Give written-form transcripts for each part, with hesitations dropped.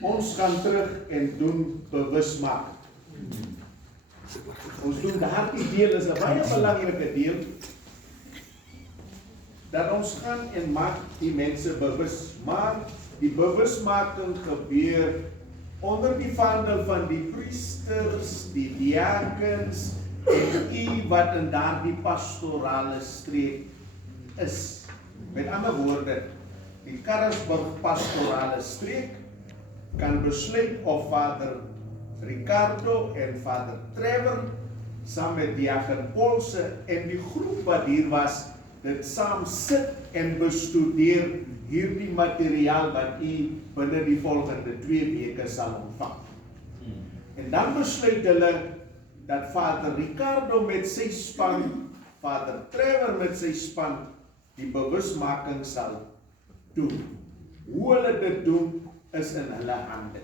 Ons gaan terug en doen bewusmaking. Ons doen daardie deel, is 'n baie belangrike deel, dat ons gaan en maak die mense bewus. Maar die bewusmaking gebeur onder die vaandel van die priesters, die diakens en u wat in daardie pastorale streek is. Met ander woorde, die Karasburg pastorale streek kan besluit of Vader Ricardo en Vader Trevor saam met diaken Paulse en die groep wat hier was, dit saam sit en bestudeer hierdie materiaal wat u binne die volgende 2 weke sal ontvang. En dan besluit hulle dat Vader Ricardo met sy span, Vader Trevor met sy span, die bewusmaking sal doen. Hoe hulle dit doen, is in hulle hande.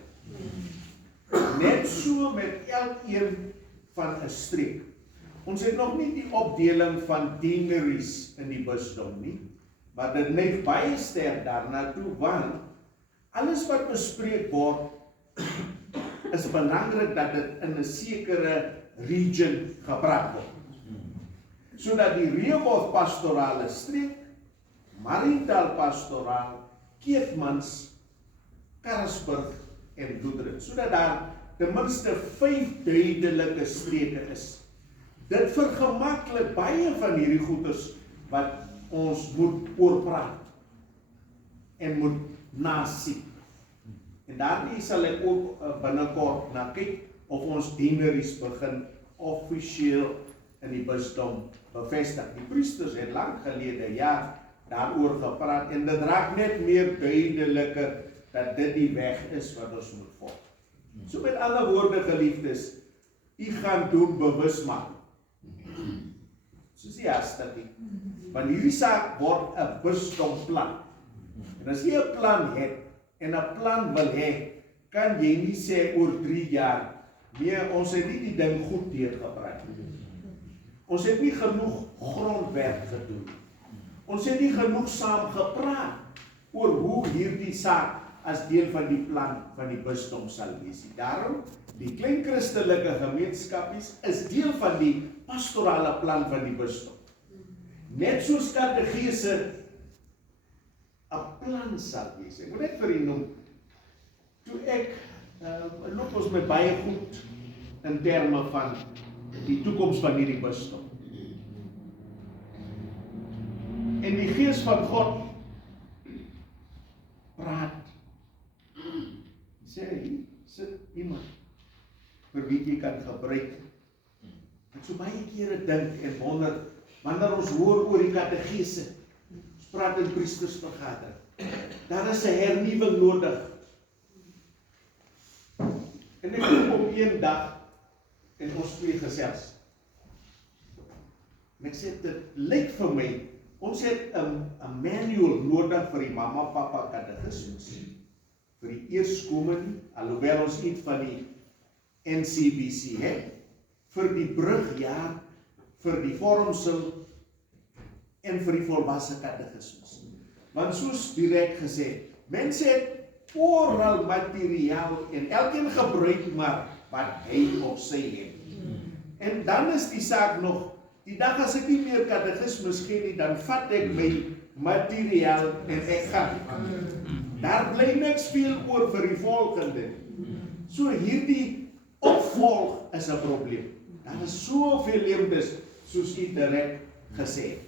Net so met elkeen van 'n streek. Ons het nog nie die opdeling van deaneries in die bisdom nie, maar dit neig baie sterk daarna toe, want alles wat bespreek word, is belangrik dat dit in 'n sekere region gepraat word. Sodat die Rehoboth pastorale streek, Mariental pastoraal, Keetmans, Karasburg en Dordrecht, sodat daar ten minste 5 duidelike streke is. Dit vergemaklik baie van hierdie goeders wat ons moet oorpraat en moet nasien. En daardie sal ek ook binnekort na kyk of ons deaneries begin offisieel in die bisdom bevestig. Die priesters het lank gelede daaroor gepraat en dit raak net meer duideliker dat dit die weg is wat ons moet volg. So met ander woorde, geliefdes, u gaan doen bewusmaking. Soos die hastigheid. Want hierdie saak word 'n bisdomplan. En as jy 'n plan het en 'n plan wil hê, kan jy nie sê oor 3 jaar, nee, ons het nie die ding goed deurgebraai. Ons het nie genoeg grondwerk gedoen. Ons het nie genoeg saam gepraat oor hoe hierdie saak as deel van die plan van die bisdom sal wees. Daarom, die klein christelike gemeenskapies is deel van die pastorale plan van die bisdom. Net soos kategese 'n plan sal wees. Ek moet net vir u noem, toe ek loop ons met baie goed in terme van die toekoms van hierdie bisdom. En die Gees van God praat. Sê hy, sit iemand vir wie jy kan gebruik. Ek so baie kere dink en wonder, wanneer ons hoor oor die kategese, ons praat in priestersvergadering, daar is 'n hernuwing nodig. En ek kom op een dag en ons twee gesels. En ek sê, dit lyk vir my, ons het 'n manual nodig vir die mamma-papa katekismes, vir die eerstkomende, alhoewel ons iets van die NCBC het, vir die brugjaar, vir die vormsel en vir die volwasse katekismes. Want soos direk gesê, mense het oral materiaal en elkeen gebruik maar wat hy of sy het. En dan is die saak nog, die dag as ek nie meer katekismes gee nie, dan vat ek my materiaal en ek gaan. Daar bly niks veel oor vir die volgende. So hierdie opvolg is 'n probleem. Daar is soveel leemtes, soos u direk gesê het.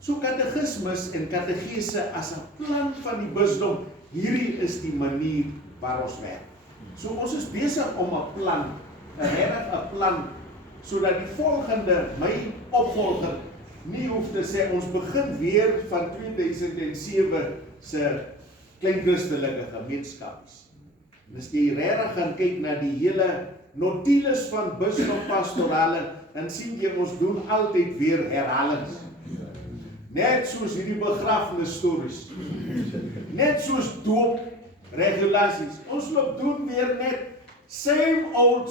So katekismes en kategese as 'n plan van die bisdom, hierdie is die manier waar ons werk. So ons is besig om 'n plan, 'n plan, sodat die volgende, my opvolger, nie hoef te sê, ons begin weer van 2007 se klein christelike gemeenskaps. En as jy regtig gaan kyk na die hele notules van bisdom pastorale, dan sien jy ons doen altyd weer herhalings. Net soos hierdie begrafenis stories. Net soos doop regulasies. Ons loop doen weer net same old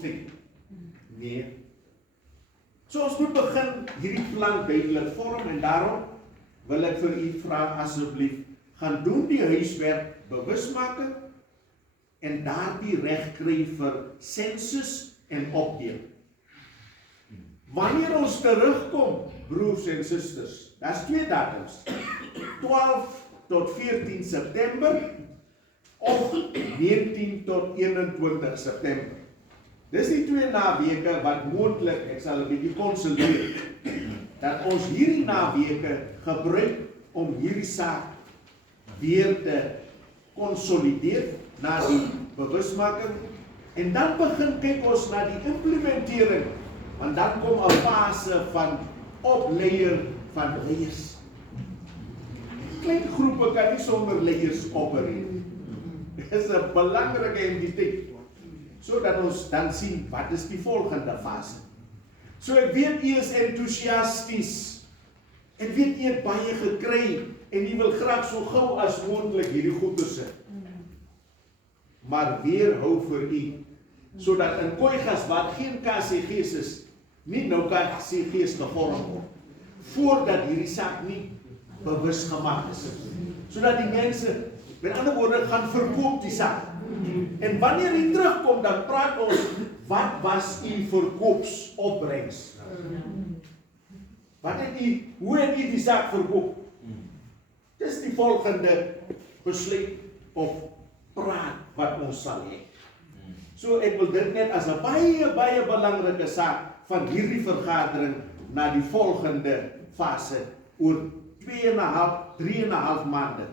thing. Nee. So ons moet begin hierdie plan duidelik vorm en daarom wil ek vir u vra asseblief, gaan doen die huiswerk bewusmaking en daardie reg kry vir sensus en opdeel. Wanneer ons terugkom, broers en susters, dat is 2 datums, 12 tot 14 September of 19 tot 21 September. Dis die 2 naweke wat moontlik, ek sal 'n bietjie konsulteer, dat ons hierdie naweke gebruik om hierdie saak weer te konsolideer na die bewusmaking en dan begin kyk ons na die implementering, want dan kom 'n fase van opleier van leiers. Klein groepe kan nie sonder leiers opereer. Dit is 'n belangrike entiteit, sodat ons dan sien wat is die volgende fase. So ek weet u is entoesiasties, en weet u het baie gekry, en u wil graag so gou as moontlik hierdie goeie sit. Maar weer hou vir u, sodat in Kooigas wat geen KCG's is, nie nou KCG's gevorm word, voordat hierdie saak nie bewus gemaak is. Sodat die mense, met ander woorde, gaan verkoop die saak. En wanneer u terugkom, dan praat ons, wat was u verkoopsopbrengs? Wat het u, hoe het u die saak verkoop? Dis die volgende besluit of praat wat ons sal hê. So ek wil dit net as 'n baie belangrike saak van hierdie vergadering na die volgende fase oor 3,5 maande.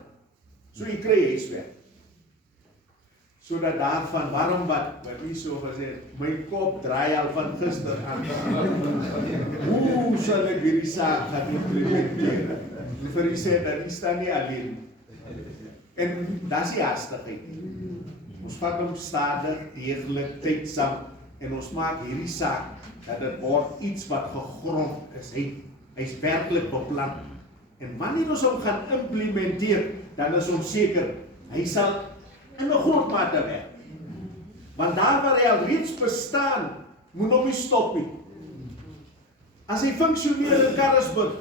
So jy kry huiswerk. Sodat daarvan, waarom wat u so gesê, my kop draai al van gister aan. Hoe sal ek hierdie saak gaan implementeer? Vir u sê dat u staan nie alleen. En dat is die haastigheid. Ons vat hom stadig, deeglik, tydsaam, en ons maak hierdie saak, dat dit word iets wat gegrond is. Hy is werklik beplan. En wanneer ons hom gaan implementeer, dan is ons seker, hy sal in 'n groot mate werk. Want daar waar hy al reeds bestaan, moet hom nie stop nie. As hy funksioneer in Karasburg,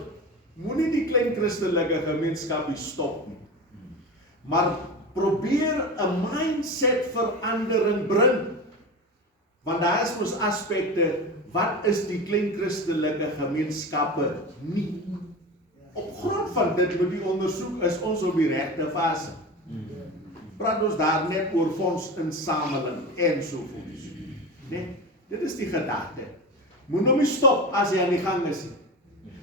moenie die klein christelike gemeenskap stop nie. Maar probeer 'n mindset verandering bring. Want daar is mos aspekte, wat is die klein christelike gemeenskappe nie? Op grond van dit moet die ondersoek, is ons op die regte fase. Praat ons daar net oor fondsinsameling ensovoorts. Nee, dit is die gedagte. Moet nou nie stop as hy aan die gang is.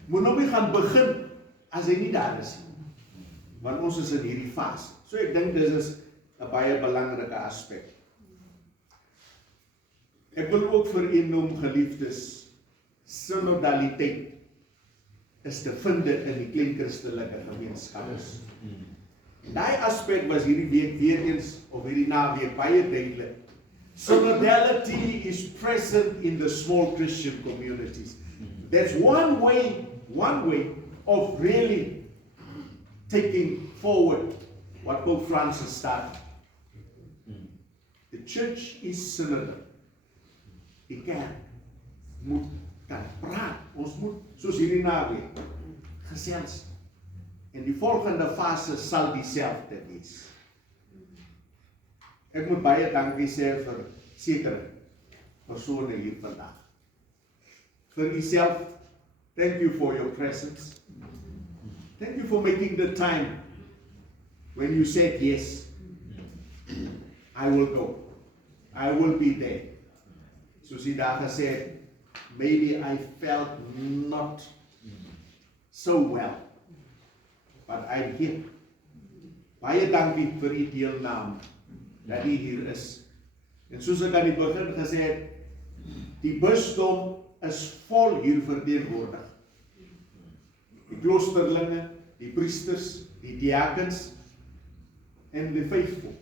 Moet nou nie gaan begin as hy nie daar is. Want ons is in hierdie fase. So ek dink dit is 'n baie belangrike aspek. Ek wil ook vir u noem, geliefdes, synodaliteit is te vind in die klein christelike gemeenskappe. Daai aspek was hierdie week weer eens, of hierdie naweek, baie duidelik. Synodality is present in the small Christian communities. That's one way of really taking forward what Pope Francis started. The church is synodal. Die kerk moet kan praat. Ons moet, soos hierdie naweek, gesels. En die volgende fase sal dieselfde wees. Ek moet baie dankie sê vir sekere persone hier vandag. Vir uself, thank you for your presence. Thank you for making the time when you said yes. I will go. I will be there. Soos hy daar gesê het, maybe I felt not so well. But I'm here. Baie dankie vir u deelname, dat u hier is. En soos ek aan die begin gesê het, die bisdom is vol hier verteenwoordig. Die kloosterlinge, die priesters, die diakens en die faithful.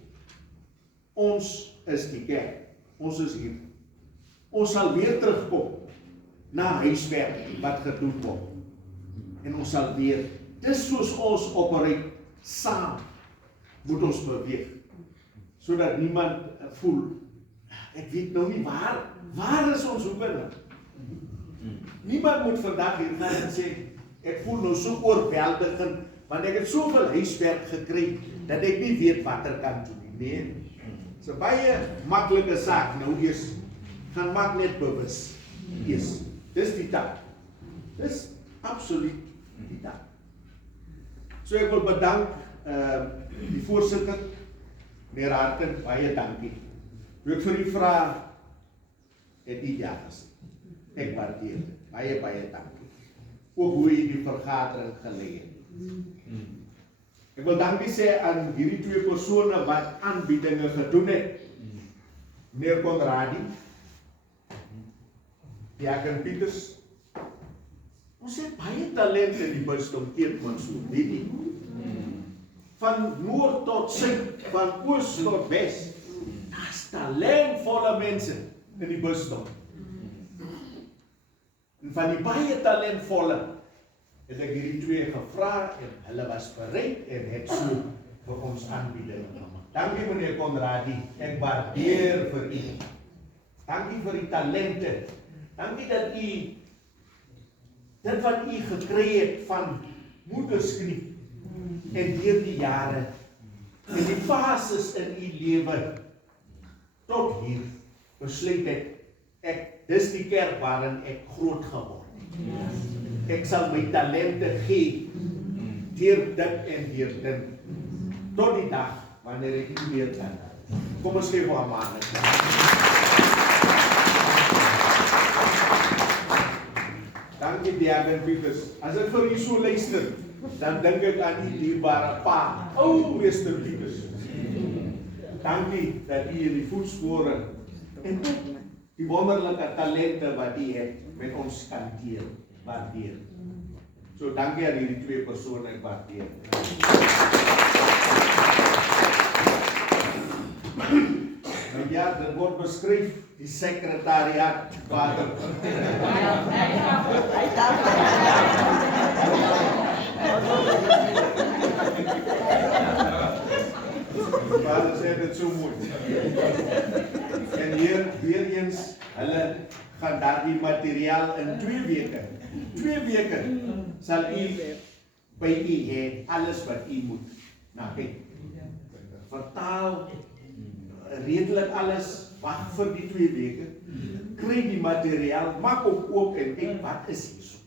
Ons is die kerk. Ons is hier. Ons sal weer terugkom na huiswerk wat gedoen word. En ons sal weer, dis soos ons operate, saam moet ons beweeg. Sodat niemand voel, ek weet nou nie waar is ons oefening? Niemand moet vandag hier gaan en sê, ek voel nou so oorweldigend, Want ek het soveel huiswerk gekry dat ek nie weet wat kan doen nie. Nee. So baie maklike saak nou eers gaan maak net bewus. Eers. Dis die taak. Dis absoluut die taak. So ek wil bedank die voorsitter, meneer Harten, baie dankie. Toe ek vir u vra, het u ja gesê. Ek waardeer dit. Baie dankie. Ook hoe u die vergadering gelei het. Ek wil dankie sê aan hierdie twee persone wat aanbiedinge gedoen het. Meneer Conradi, Diaken Pieters. Ons het baie talent in die Bisdom Keetmanshoop, weet jy? Van noord tot suid, van oos tot wes. Daar's talentvolle mense in die Bisdom. En van die baie talentvolle het ek hierdie twee gevra en hulle was bereid en het so vir ons aanbieding gemaak. Dankie meneer Conradi, ek waardeer vir u. Dankie vir die talente. Dankie dat u dit wat u gekry het van moederskriep en deur die jare en die fases in u lewe tot hier besluit het, dis die kerk waarin ek groot geword het. Ek sal my talente gee deur dit en deur dit tot die dag wanneer ek nie meer kan. Kom ons gee vir Amanda. Dankie Diaken Pieters. As ek vir u so luister, dan dink ek aan die dierbare pa, meester Pieters. Dankie dat u in die voetspore en die wonderlike talente wat u het met ons kan deel, waardeer. So dankie aan hierdie twee persone, ek waardeer. Nou ja, dit word beskryf, die sekretariaat, vader. Vader sê dit so mooi. En hier, weer eens, hulle gaan daardie materiaal in 2 weke. 2 weke sal u by u hê alles wat u moet na kyk. Vertaal redelik alles, wag vir die 2 weke, kry die materiaal, maak op en kyk wat is hierso.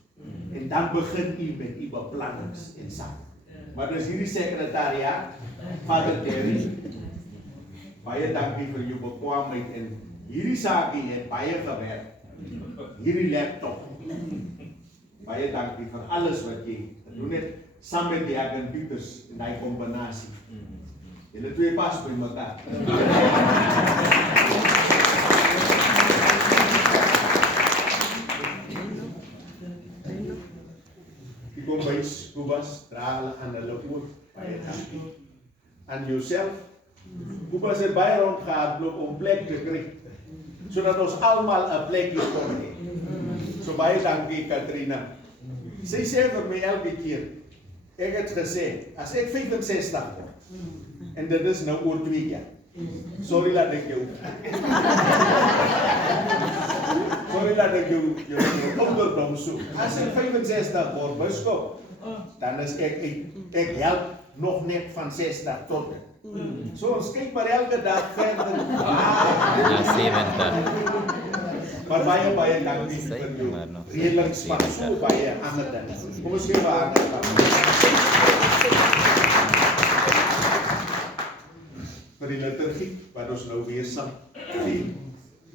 En dan begin u met u beplannings en saak. Maar dis hierdie sekretariaat, Vader Terry, baie dankie vir jou bekwaamheid en hierdie saakie het baie gewerk. Hierdie laptop. Baie dankie vir alles wat jy gedoen het saam met Diaken Pieters in daai kombinasie. Julle twee pas by mekaar. Die kombuis, Kobus, dra hulle aan hulle oor. Baie dankie. Aan jouself. Kobus het baie rondgehardloop om plek te kry, sodat ons almal 'n plekjie kon hê. So baie dankie Katrina. Sy sê vir my elke keer, ek het gesê, as ek 65 word, en dit is nou oor 2 jaar. Sorry dat ek jou onderdom soek. As ek 65 word, biskop, dan is ek help nog net van 60 tot. So ons kyk maar elke dag verder. Na 70. Maar baie dankie vir jou redeliks van so baie ander dinge. Kom ons gee vir haar. Vir die liturgie wat ons nou weer sal doen.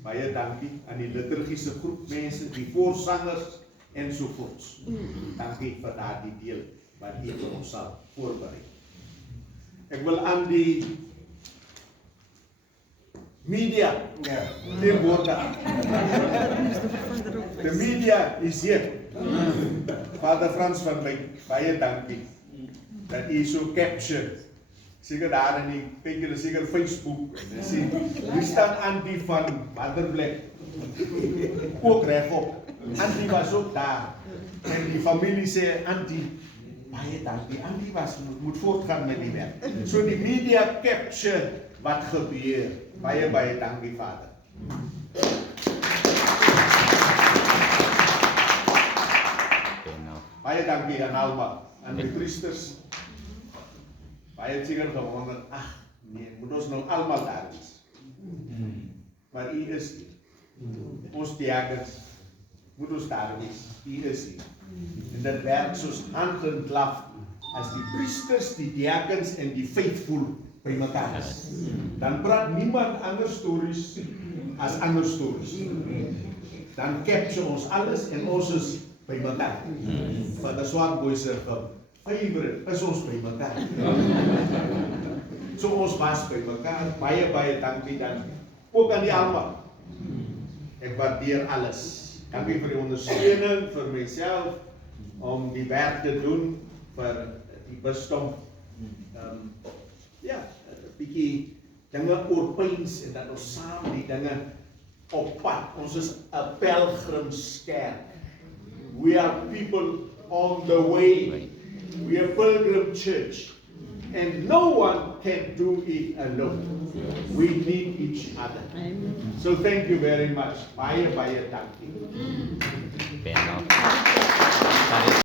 Baie dankie aan die liturgiese groep mense, die voorsangers en so voort. Dankie vir daardie deel wat u vir ons sal voorberei. Ek wil aan die media teenwoordig. The media is here. Vader Frans van Wyk, baie dankie dat u so capture. Seker daar in die, kyk julle seker Facebook, en sien, hier staan Andy van Watervlek, ook regop. Andy was ook daar, en die familie sê, Andy, baie dankie, Andy moet voortgaan met die werk. So die media capture wat gebeur, baie dankie Vader. Baie dankie aan Alma, aan die priesters, Baie het seker gewonder, nee, moet ons nou almal daar wees. Maar u is hier. Ons diakens, moet ons daar wees. U is hier. En dit werk soos hand in klaf, as die priesters, die diakens en die faithful by mekaar is. Dan praat niemand ander stories as ander stories. Dan capture ons alles en ons is by mekaar. Van die swart boys se favorite is ons by mekaar. So ons was by mekaar, baie dankie dan, ook aan die almal. Ek waardeer alles. Dankie vir die ondersteuning, vir myself, om die werk te doen, vir die bisdom. Ja, 'n bietjie dinge oorpyns en dat ons saam die dinge op pad. Ons is 'n pelgrimskerk. We are people on the way. We are pilgrim church. And no one can do it alone. We need each other. So thank you very much. Baie dankie.